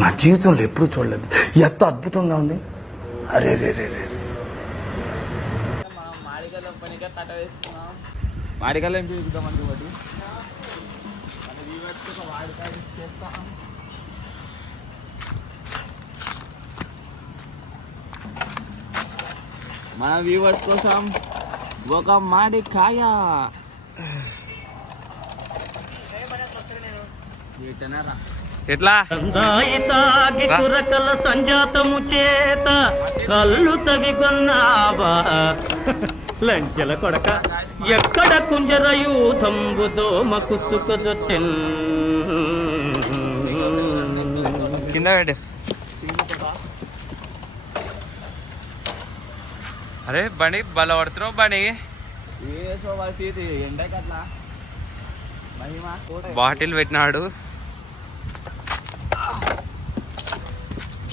నా జీవితంలో ఎప్పుడు చూడలేదు, ఎంత అద్భుతంగా ఉంది. అరే రే రే రే వాడికల్లా ఏం చూద్దాం అనుకోటి వాడికాయ చేస్తాం. మన వ్యూవర్స్ కోసం ఒక మామిడికాయ. ఎట్లా తురకల సంజాతము చేత కళ్ళు తగిగొన్నావా లంచెల కొడక ఎక్కడ కుంజరయూథంబుతో మకుత్తుకొచ్చెన్ కింద పెట్టు. అరే బండి బల పడుతున్నావు బండి. బాటిల్ పెట్టినాడు,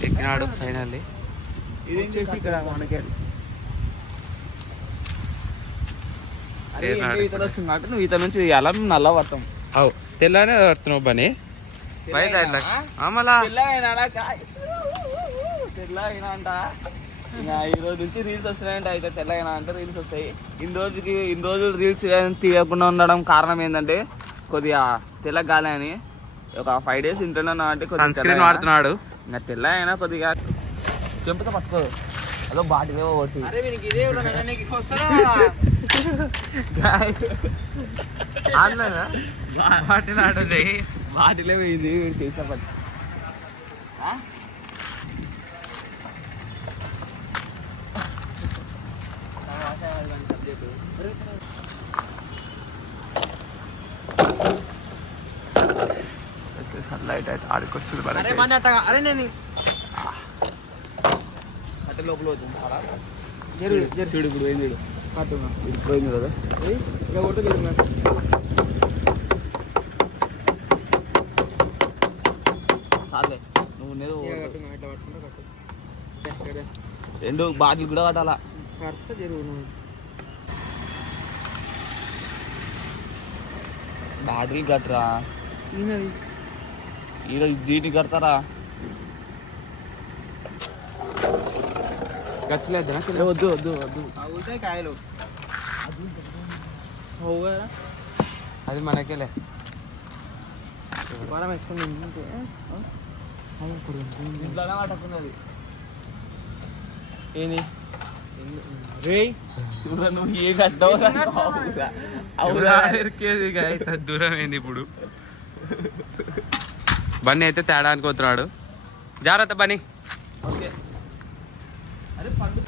ఎక్కినాడు ఫైనల్లీ. ఇది వచ్చేసి ఇక్కడ మనకి ఈతలు వస్తుంది కాబట్టి నువ్వు ఈత నుంచి అలా నల్ల పడతాం. అవు తెల్లనే పడుతున్నావు బని తెల్లయినా అంట. ఈ రోజు నుంచి రీల్స్ వస్తున్నాయంట. అయితే తెల్లయినా అంటే రీల్స్ వస్తాయి. ఇన్ని రోజులు రీల్స్ తీయకుండా ఉండడం కారణం ఏంటంటే కొద్దిగా తెల్ల గాలి అని. ఒక 5 days ఇంటున్నా అంటే కొద్దిగా వాడుతున్నాడు. ఇంకా తెల్ల అయినా కొద్దిగా చెంపుతో పట్టుకోదు. అదో బాటిలే ఒకటి బాటిల్ ఆడది, బాటిలే పోయింది వీడు చేసిన పని. సన్లైట్ అయితే ఆడికొస్తుంది. అంటే లోపల చూడు ఇప్పుడు పోయింది, పోయింది కదా. చాలే నువ్వు 2 బాటిల్ కూడా కట్టాలా. బాటిల్ కట్టరా ఈడ దీన్ని కడతారా? గచ్చలేదా? వద్దు వద్దు వద్దు, కాయలు అది మనకేలే. మనం వేసుకుని ఇంట్లోనే పట్టుకున్నది ఏంది నువ్వు ఏ కట్టావు దూరం ఏంది ఇప్పుడు. బన్నీ అయితే తేడా అనుకోతున్నాడు. జాగ్రత్త బన్నీ. ఓకే అరే పండు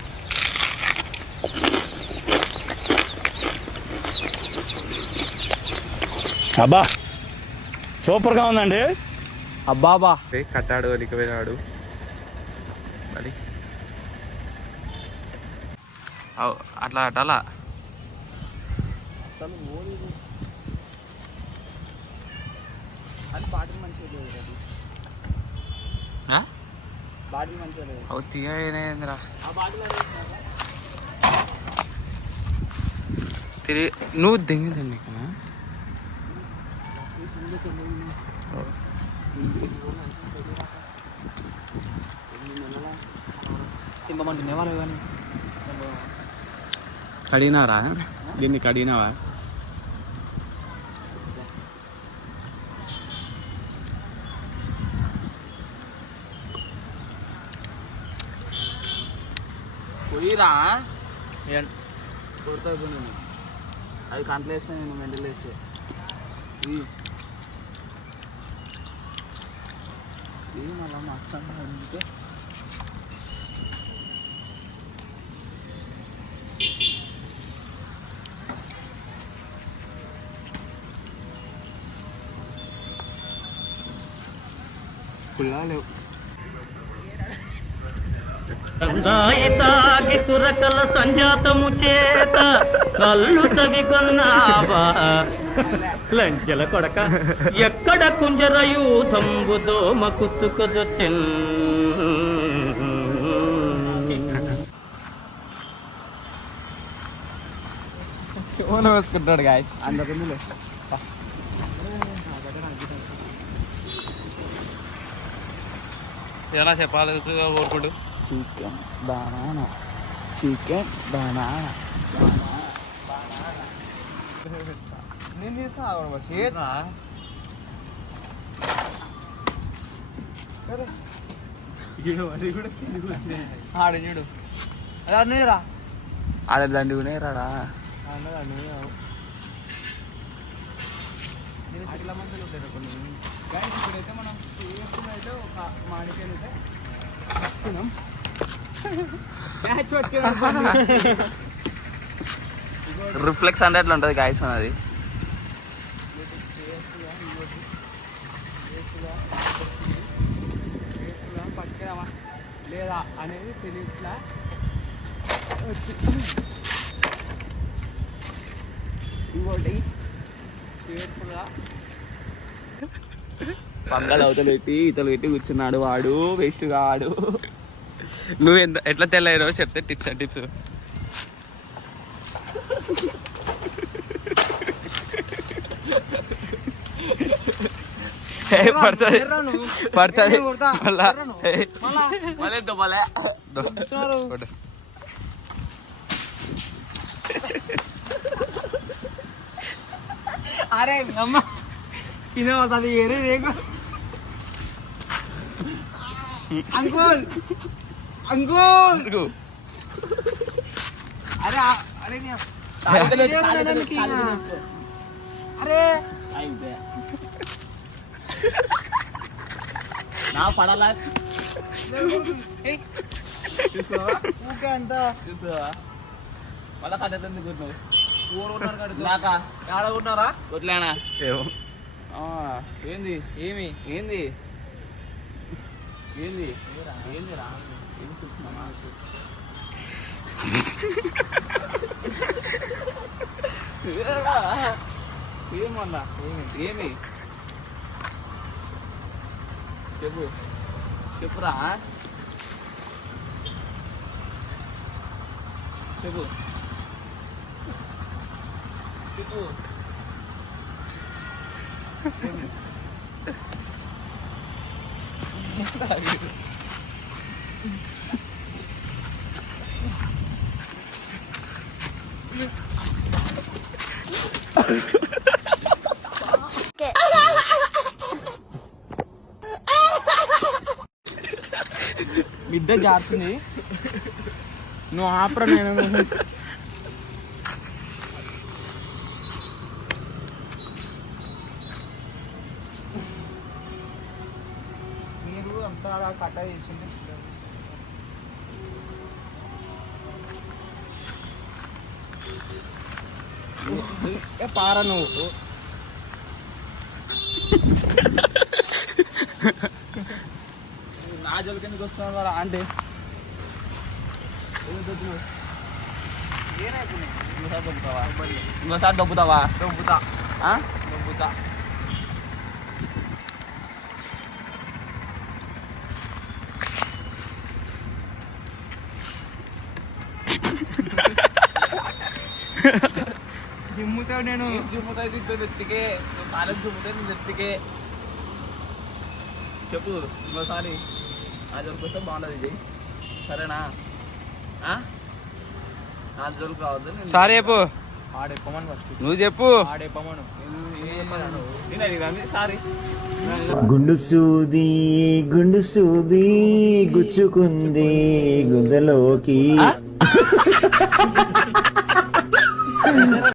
అబ్బా సూపర్గా ఉందండి. అబ్బాబా కట్టాడు వెళ్ళిపోయినాడు. మరి అట్లా అట్లా అది బాటిల్ మంచిగా లేదు. బాటిల్ మంచిగా లేదు. అవు తీయరా తిరిగి నువ్వు దింగిందండి ఇక్కడ. కడిగినారా దీన్ని? కడిగినావా? పోయిరా కొడతావు నేను. అది కంట్లో వేస్తే నేను మెంటల్ వేస్తే ఇది మళ్ళీ మచ్చంగా అందుకే కుళ్ళా లేవు. తాగి తురకల సంజాతము చేత కళ్ళు తగిగొన్నావా లంచెల కొడక ఎక్కడ కుంజరయూథంబుతో మకుత్తుకొచ్చెన్. వేసుకుంటాడు గాయస్. అందుకు ఏమన్నా చెప్పాలి కోరుకుంటూ చికెన్ బనానా చికెన్ బనానా నేను ఆడేడు అన్నయ్యరా ఆడ దండుకునే రాడా అట్లా మందులు ఉంటాయి కొన్ని ఇప్పుడైతే మనం అయితే ఒక మామిడికాయలు అయితే వస్తున్నాం మ్యాచ్ పట్టుకున్నాం రిఫ్లెక్స్ అంటే ఎట్లా ఉంటుంది గాయస్ అన్నది పట్టుకురామా లేదా అనేది తెలియట్లా వచ్చి ఇంకోటి కేర్ఫుల్గా పంగల్ అవతలు పెట్టి ఇతలు పెట్టి కూర్చున్నాడు వాడు వేస్ట్ కాడు నువ్వు ఎట్లా తెల్లయ్యారో చెప్తే టిప్స్ పడుతుంది పడుతుంది మళ్ళీ దుబ్బలే అరే అమ్మ ఇదే అవుతుంది ఏరే రేగు అంకుల్ అంకుల్ అరే అరే అరే నా పడాలా చూసుకోవా ఊకే అంత చూసుకోవా మళ్ళా కట్టెత్తుంది గుర్తున్నావు నాకా ఏడ ఉన్నారా కొట్లానా ఏమో ఏంది ఏమి ఏంది ఏంది ఏందిరా ఏం చెప్తున్నా ఏమన్నా ఏమి చెప్పురా చెప్పు బిడ్డ జారుతుంది నువ్వు ఆపరా నేను మీరు అంతా కట్ట చేసింది పారా నువ్వు నా జోలికి ఎందుకు వస్తున్నావు రా అంటే ఇంకోసారి దొబ్బుతావా దొబ్బుతా ఆ? దొబ్బుతా జిమ్ముతావు నేను జుమ్ముతాయి తింటే నెత్తికే నువ్వు కాలేజ్ జుమ్ముతాయి నీ నెత్తికే చెప్పు ఇంకోసారి నా జోలికి వస్తే బాగుంటుంది ఇది సరేనా నా జోలికి రావద్దు సారీ చెప్పు ఆడెప్పమని ఫస్ట్ నువ్వు చెప్పు ఆడెప్పమను నేను సారీ గుండు సూది గుచ్చుకుంది గుండెలోకి